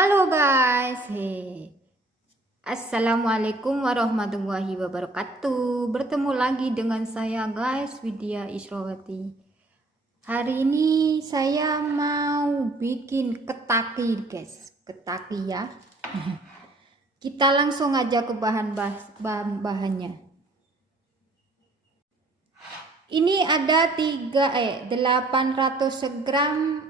Halo guys, Assalamualaikum warahmatullahi wabarakatuh. Bertemu lagi dengan saya guys, Widya Israwati. Hari ini saya mau bikin ketaki guys, ketaki ya. Kita langsung aja ke bahan-bahannya. Ini ada 800 gram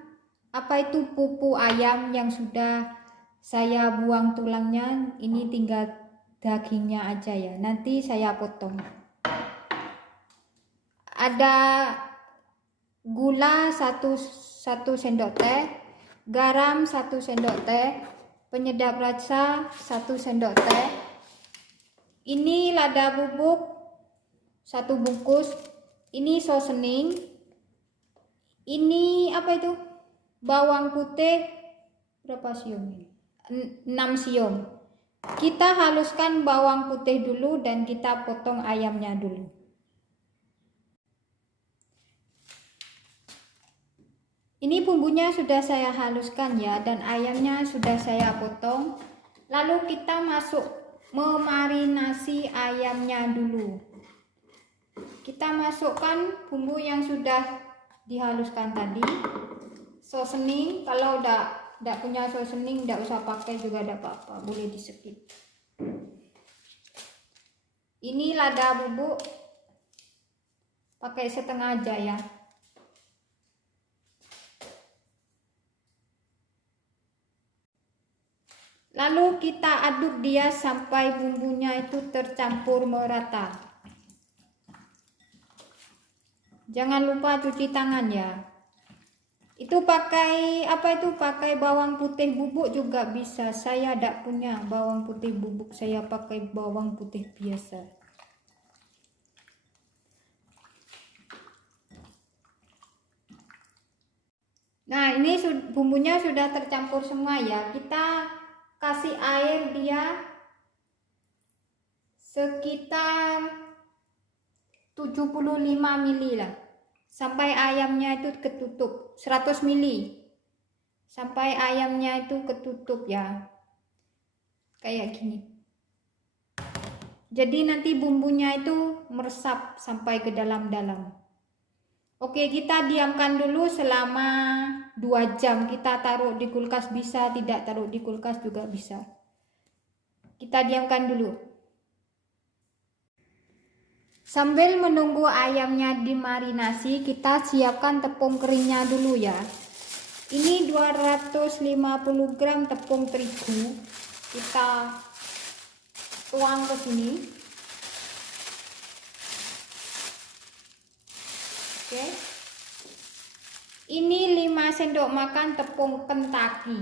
pupu ayam yang sudah saya buang tulangnya. Ini tinggal dagingnya aja ya, nanti saya potong. Ada gula 1 sendok teh, garam 1 sendok teh, penyedap rasa 1 sendok teh. Ini lada bubuk 1 bungkus. Ini seasoning. Ini bawang putih berapa siung ini? 6 siung. Kita haluskan bawang putih dulu dan kita potong ayamnya dulu. Ini bumbunya sudah saya haluskan ya, dan ayamnya sudah saya potong. Lalu kita memarinasi ayamnya dulu. Kita masukkan bumbu yang sudah dihaluskan tadi. Seasoning, kalau tidak punya seasoning tidak usah pakai juga tidak apa-apa, boleh di skip. Ini lada bubuk pakai setengah aja ya. Lalu kita aduk dia sampai bumbunya itu tercampur merata. Jangan lupa cuci tangan ya. Itu pakai pakai bawang putih bubuk juga bisa. Saya tidak punya bawang putih bubuk, saya pakai bawang putih biasa. Nah, ini bumbunya sudah tercampur semua ya. Kita kasih air dia sekitar 75 ml lah. Sampai ayamnya itu ketutup. 100 ml. Sampai ayamnya itu ketutup ya. Kayak gini. Jadi nanti bumbunya itu meresap sampai ke dalam-dalam. Oke, kita diamkan dulu selama 2 jam. Kita taruh di kulkas bisa, tidak taruh di kulkas juga bisa. Kita diamkan dulu. Sambil menunggu ayamnya dimarinasi, kita siapkan tepung keringnya dulu ya. Ini 250 gram tepung terigu. Kita tuang ke sini. Oke. Ini 5 sendok makan tepung pentaki.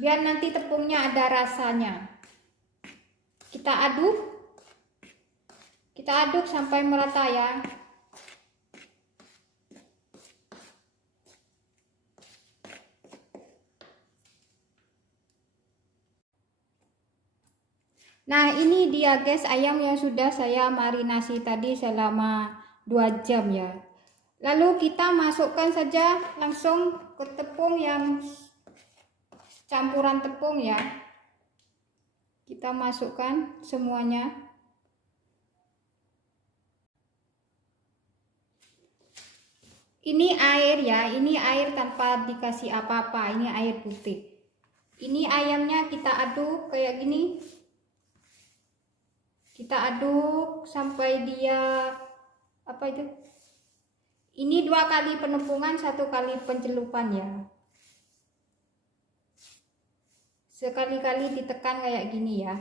Biar nanti tepungnya ada rasanya. Kita aduk. Kita aduk sampai merata ya. Nah, ini dia guys ayam yang sudah saya marinasi tadi selama 2 jam ya. Lalu kita masukkan saja langsung ke tepung yang campuran tepung ya. Kita masukkan semuanya. Ini air ya, ini air tanpa dikasih apa-apa, ini air putih. Ini ayamnya kita aduk kayak gini. Kita aduk sampai dia ini 2 kali penumpungan, 1 kali pencelupan ya. Sekali-kali ditekan kayak gini ya.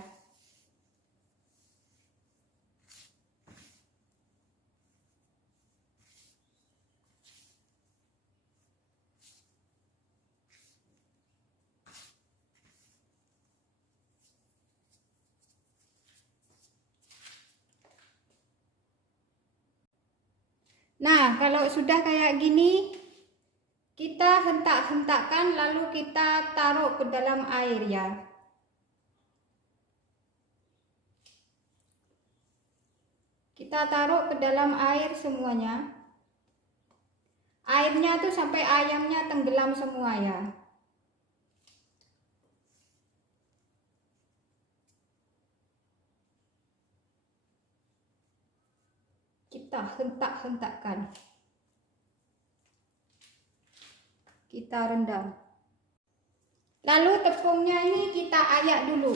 Nah, kalau sudah kayak gini, kita hentak-hentakkan lalu kita taruh ke dalam air ya. Kita taruh ke dalam air semuanya. Airnya tuh sampai ayamnya tenggelam semua ya. kita hentak-hentakkan, kita rendam. Lalu tepungnya ini kita ayak dulu.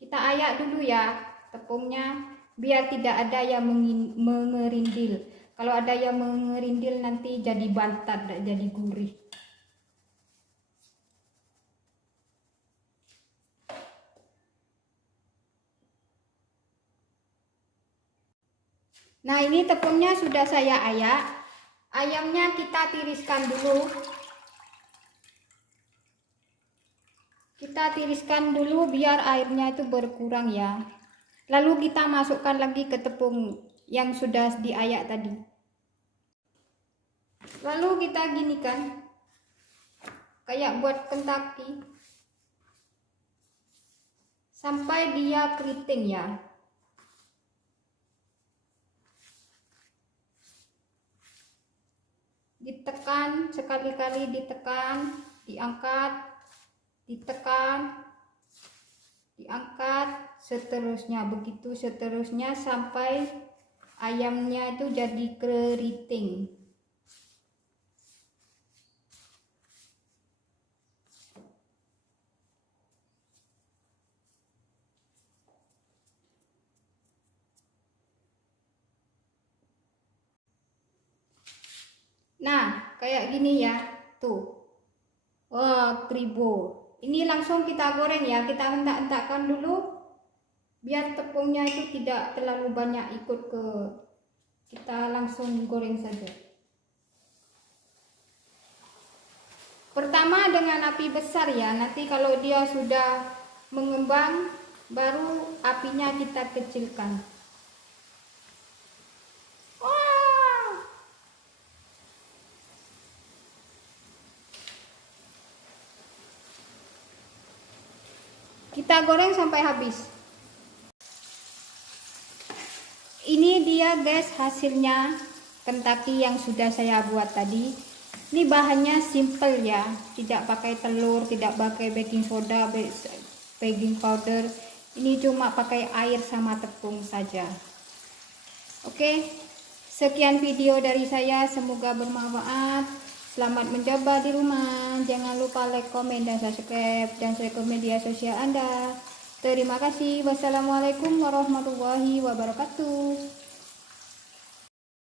Kita ayak dulu ya tepungnya, biar tidak ada yang mengerindil. Kalau ada yang mengerindil nanti jadi bantat, tidak jadi gurih. Nah, ini tepungnya sudah saya ayak. Ayamnya kita tiriskan dulu. Kita tiriskan dulu biar airnya itu berkurang ya. Lalu kita masukkan lagi ke tepung yang sudah diayak tadi. Lalu kita ginikan, kayak buat Kentucky, sampai dia keriting ya. Ditekan sekali-kali, ditekan, diangkat, ditekan, diangkat, seterusnya begitu, seterusnya sampai ayamnya itu jadi keriting. Nah, kayak gini ya, tuh. Wah, kribo. Ini langsung kita goreng ya, kita hentak-hentakkan dulu biar tepungnya itu tidak terlalu banyak ikut ke, kita langsung goreng saja. Pertama dengan api besar ya, nanti kalau dia sudah mengembang baru apinya kita kecilkan. Kita goreng sampai habis. Ini dia guys hasilnya Kentucky yang sudah saya buat tadi. Ini bahannya simple ya, tidak pakai telur, tidak pakai baking soda, baking powder. Ini cuma pakai air sama tepung saja. Oke, sekian video dari saya, semoga bermanfaat. Selamat mencoba di rumah. Jangan lupa like, komen, dan subscribe, dan share ke media sosial Anda. Terima kasih. Wassalamualaikum warahmatullahi wabarakatuh.